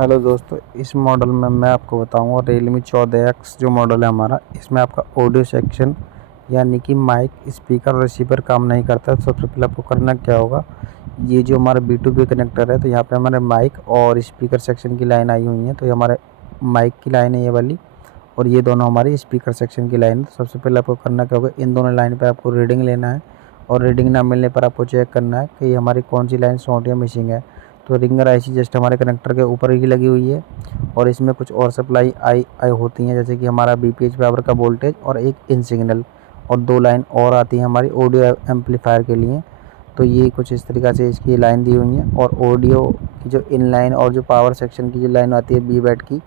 Hello दोस्तों, इस model में मैं आपको बताऊंगा Realme 14X जो मॉडल है हमारा। इसमें आपका ऑडियो सेक्शन यानी कि माइक, स्पीकर और रिसीवर काम नहीं करता है। तो सबसे पहले आपको करना क्या होगा, ये जो हमारा B2B कनेक्टर है, तो यहाँ पे हमारे माइक और स्पीकर सेक्शन की लाइन आई हुई है। तो ये हमारे माइक की लाइन है ये वाली, और ये दोनों हमारी स्पीकर सेक्शन की लाइन है। तो सबसे पहले आपको करना क्या होगा, इन दोनों लाइन पर आपको रीडिंग लेना है, और रीडिंग ना मिलने पर आपको चेक करना है कि ये हमारी कौन सी लाइन शॉर्ट या मिसिंग है। तो रिंगर आईसी जस्ट हमारे कनेक्टर के ऊपर ही लगी हुई है, और इसमें कुछ और सप्लाई आई आई होती हैं, जैसे कि हमारा बीपीएच पावर का वोल्टेज और एक इन सिग्नल, और दो लाइन और आती हैं हमारी ऑडियो एम्पलीफायर के लिए। तो ये कुछ इस तरीक़ा से इसकी लाइन दी हुई है। और ऑडियो की जो इन लाइन और जो पावर सेक्शन की जो लाइन आती है बी बैट की,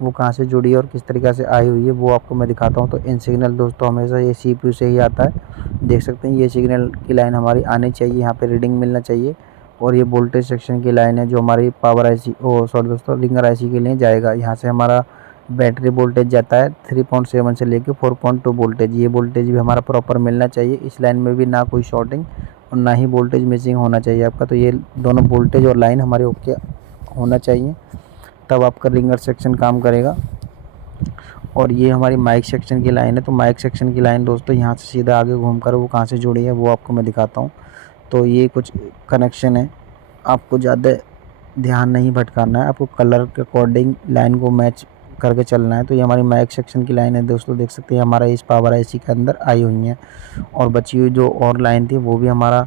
वो कहाँ से जुड़ी है और किस तरीक़ा से आई हुई है वो आपको मैं दिखाता हूँ। तो इन सिग्नल दोस्तों हमेशा ये सीपीयू से ही आता है, देख सकते हैं। ये सिग्नल की लाइन हमारी आनी चाहिए, यहाँ पे रीडिंग मिलना चाहिए। और ये वोल्टेज सेक्शन की लाइन है जो हमारी पावर आईसी सॉरी दोस्तों रिंगर आईसी के लिए जाएगा। यहाँ से हमारा बैटरी वोल्टेज जाता है 3.7 से लेकर 4.2 वोल्टेज। ये वोल्टेज भी हमारा प्रॉपर मिलना चाहिए। इस लाइन में भी ना कोई शॉर्टिंग और ना ही वोल्टेज मिसिंग होना चाहिए आपका। तो ये दोनों वोल्टेज और लाइन हमारे ओके होना चाहिए, तब आपका रिंगर सेक्शन काम करेगा। और ये हमारी माइक सेक्शन की लाइन है। तो माइक सेक्शन की लाइन दोस्तों यहाँ से सीधा आगे घूमकर वो कहाँ से जुड़ी है वो आपको मैं दिखाता हूँ। तो ये कुछ कनेक्शन है, आपको ज़्यादा ध्यान नहीं भटकाना है, आपको कलर के अकॉर्डिंग लाइन को मैच करके चलना है। तो ये हमारी माइक सेक्शन की लाइन है दोस्तों, देख सकते हैं हमारा इस पावर आईसी के अंदर आई हुई है। और बची हुई जो और लाइन थी वो भी हमारा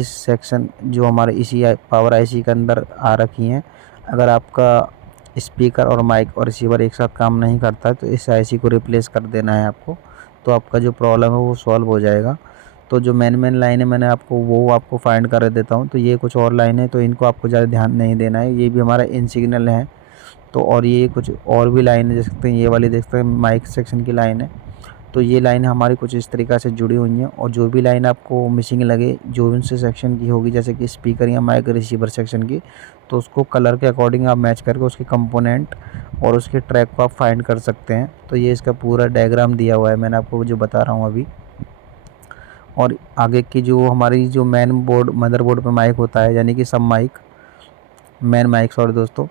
इस सेक्शन जो हमारे इसी पावर आईसी के अंदर आ रखी हैं। अगर आपका स्पीकर और माइक और रिसीवर एक साथ काम नहीं करता है तो इस आईसी को रिप्लेस कर देना है आपको, तो आपका जो प्रॉब्लम है वो सॉल्व हो जाएगा। तो जो मेन लाइन है मैंने आपको वो आपको फाइंड कर देता हूँ। तो ये कुछ और लाइन है, तो इनको आपको ज़्यादा ध्यान नहीं देना है, ये भी हमारा इन सिग्नल है। तो और ये कुछ और भी लाइन है, देख सकते हैं ये वाली, देख सकते हैं माइक सेक्शन की लाइन है। तो ये लाइन हमारी कुछ इस तरीक़ा से जुड़ी हुई हैं। और जो भी लाइन आपको मिसिंग लगे जो उनसे सेक्शन की होगी, जैसे कि स्पीकर या माइक रिसीवर सेक्शन की, तो उसको कलर के अकॉर्डिंग आप मैच करके उसके कंपोनेंट और उसके ट्रैक को आप फाइंड कर सकते हैं। तो ये इसका पूरा डायग्राम दिया हुआ है मैंने आपको जो बता रहा हूँ अभी। और आगे की जो हमारी जो मेन बोर्ड मदरबोर्ड पे माइक होता है, यानी कि सब माइक मेन माइक सॉरी दोस्तों,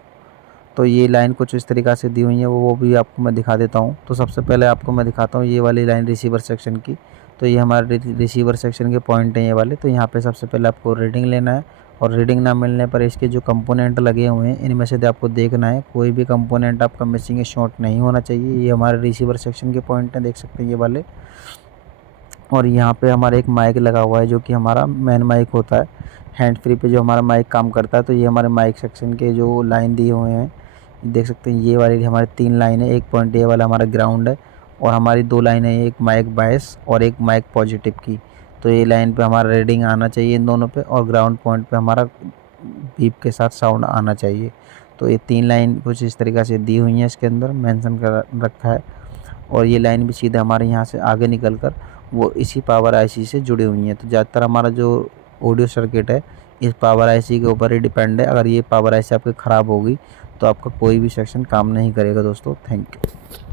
तो ये लाइन कुछ इस तरीक़ा से दी हुई है, वो भी आपको मैं दिखा देता हूँ। तो सबसे पहले आपको मैं दिखाता हूँ ये वाली लाइन रिसीवर सेक्शन की। तो ये हमारे रिसीवर सेक्शन के पॉइंट हैं ये वाले। तो यहाँ पे सबसे पहले आपको रीडिंग लेना है, और रीडिंग ना मिलने पर इसके जो कंपोनेंट लगे हुए हैं इनमें से आपको देखना है कोई भी कंपोनेंट आपका मिसिंग है, शॉर्ट नहीं होना चाहिए। ये हमारे रिसीवर सेक्शन के पॉइंट हैं, देख सकते हैं ये वाले। और यहाँ पे हमारा एक माइक लगा हुआ है जो कि हमारा मेन माइक होता है, हैंड फ्री पे जो हमारा माइक काम करता है। तो ये हमारे माइक सेक्शन के जो लाइन दिए हुए हैं देख सकते हैं, ये वाली हमारी 3 लाइन है। एक पॉइंट ये वाला हमारा ग्राउंड है, और हमारी 2 लाइन है, एक माइक बायस और एक माइक पॉजिटिव की। तो ये लाइन पे हमारा रीडिंग आना चाहिए इन दोनों पे, और ग्राउंड पॉइंट पे हमारा बीप के साथ साउंड आना चाहिए। तो ये 3 लाइन कुछ इस तरीक़ा से दी हुई हैं, इसके अंदर मेंशन कर रखा है। और ये लाइन भी सीधे हमारे यहाँ से आगे निकल कर वो इसी पावर आईसी से जुड़ी हुई हैं। तो ज़्यादातर हमारा जो ऑडियो सर्किट है इस पावर आईसी के ऊपर ही डिपेंड है। अगर ये पावर आईसी आपकी ख़राब होगी तो आपका कोई भी सेक्शन काम नहीं करेगा दोस्तों। Thank you.